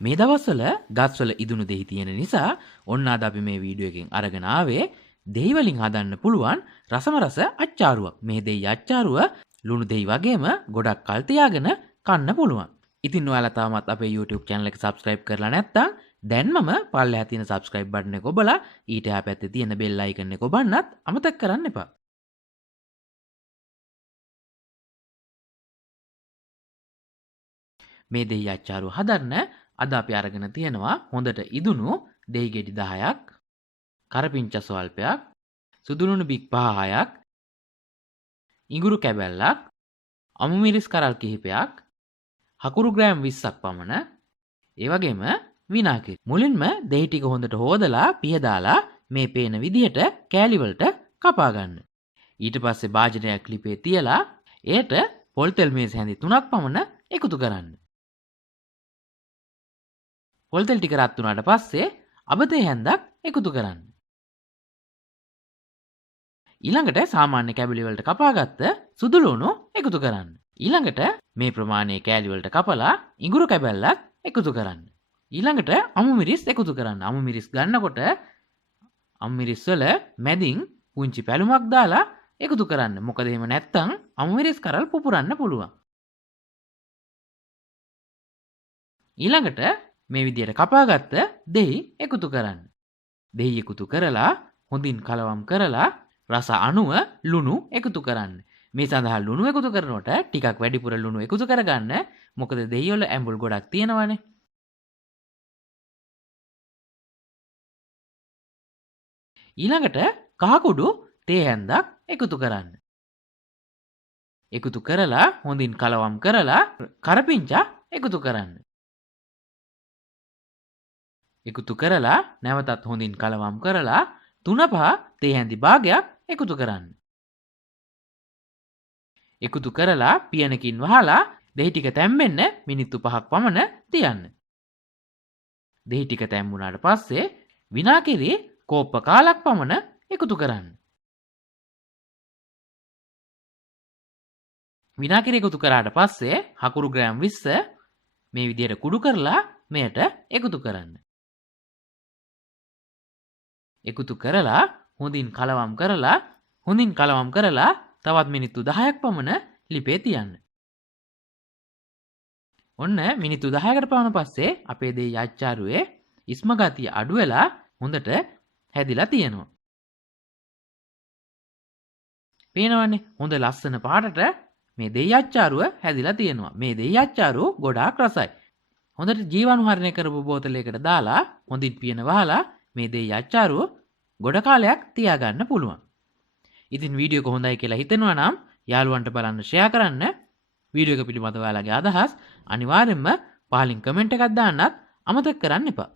මේ දවස්වල ගස්වල ඉදුණු දෙහි තියෙන නිසා ඔන්න අද අපි මේ වීඩියෝ එකෙන් අරගෙන ආවේ දෙහි වලින් හදන්න පුළුවන් රසම රස අච්චාරුවක්. මේ දෙහි අච්චාරුව ලුණු දෙහි වගේම ගොඩක් කල් තියාගෙන කන්න පුළුවන්. ඉතින් ඔයාලා තාමත් අපේ YouTube channel එක subscribe කරලා නැත්නම් දැන්මම පල්ලෙහා තියෙන subscribe button එක ඔබලා ඊට එහා පැත්තේ තියෙන bell icon එක ඔබන්නත් අමතක කරන්න එපා. මේ දෙහි අච්චාරුව හදන්න අද අපි අරගෙන තියෙනවා හොඳට ඉදුණු දෙහි ගෙඩි 10ක්, කරපිංචා ස්වල්පයක්, සුදුලුණු බික් 5-6ක්, ඉඟුරු කැබැල්ලක්, අමු මිරිස් කරල් කිහිපයක්, hakuru ග්‍රෑම් 20ක් පමණ, ඒ වගේම විනාගිරි. මුලින්ම දෙහි ටික හොඳට හොදලා පිහදාලා මේ පේන විදිහට කෑලි වලට කපා ගන්න. ඊට පස්සේ භාජනයක් ලිපේ තියලා එයට පොල් තෙල් මේස හැඳි 3ක් පමණ එකතු කරන්න. පොල් තෙල් ටික රත් වුණාට පස්සේ අබතේ හැන්දක් එකතු කරන්න. ඊළඟට සාමාන්‍ය කැබලි වලට කපාගත්ත සුදු ලුණු එකතු කරන්න. ඊළඟට මේ ප්‍රමාණයේ කෑලි වලට කපලා ඉඟුරු කැබැල්ලක් එකතු කරන්න. ඊළඟට අමු මිරිස් එකතු කරන්න. අමු මිරිස් ගන්නකොට අමු මිරිස් වල මැදින් පුංචි පැලුමක් දාලා එකතු කරන්න. මොකද එහෙම නැත්නම් අමු මිරිස් කරල් පුපුරන්න පුළුවන්. ඊළඟට මේ විදිහට කපාගත්ත දෙහි එකතු කරන්න. දෙහි එකතු කරලා හොඳින් කලවම් කරලා රස අණුව ලුණු එකතු කරන්න. මේ සඳහා ලුණු එකතු කරනකොට ටිකක් වැඩිපුර ලුණු එකතු කරගන්න. මොකද දෙහි වල ඇඹුල් ගොඩක් තියෙනවානේ. ඊළඟට කහ කුඩු තේ හැන්දක් එකතු කරන්න. එකතු කරලා හොඳින් කලවම් කරලා කරපිංචා එකතු කරන්න. එකතු කරලා නැවතත් හොඳින් කලවම් කරලා 3-5 තේ හැඳි භාගයක් එකතු කරන්න. එකතු කරලා පියනකින් වහලා දෙහි ටික තැම්බෙන්න මිනිත්තු 5ක් පමණ තියන්න. දෙහි ටික තැම්බුණාට පස්සේ විනාගිරි කෝප්ප කාලක් පමණ එකතු කරන්න. විනාගිරි එකතු කරාට පස්සේ hakuru ග්‍රෑම් 20 මේ විදිහට කුඩු කරලා මෙයට එකතු කරන්න. එකතු කරලා හොඳින් කලවම් කරලා තවත් මිනිත්තු 10ක් පමණ ලිපේ තියන්න. ඔන්න මිනිත්තු 10කට පමණ පස්සේ අපේ දෙහි අච්චාරුවේ ඉස්ම ගතිය අඩු වෙලා හොඳට හැදිලා තියෙනවා. පේනවනේ හොඳ ලස්සන පාටට මේ දෙහි අච්චාරුව හැදිලා තියෙනවා. මේ දෙහි අච්චාරුව ගොඩාක් රසයි. හොඳට ජීවාණුහරණය කරපු බෝතලයකට දාලා හොඳින් පියන වහලා මේ දෙහි අච්චාරුව ගොඩ කාලයක් තියාගන්න පුළුවන්. ඉතින් වීඩියෝ එක හොඳයි කියලා හිතෙනවා නම් යාළුවන්ට බලන්න ෂෙයා කරන්න. වීඩියෝ එක පිළිබඳව ඔයාලගේ අදහස් අනිවාර්යෙන්ම පහලින් කමෙන්ට් එකක් දාන්නත් අමතක කරන්න එපා.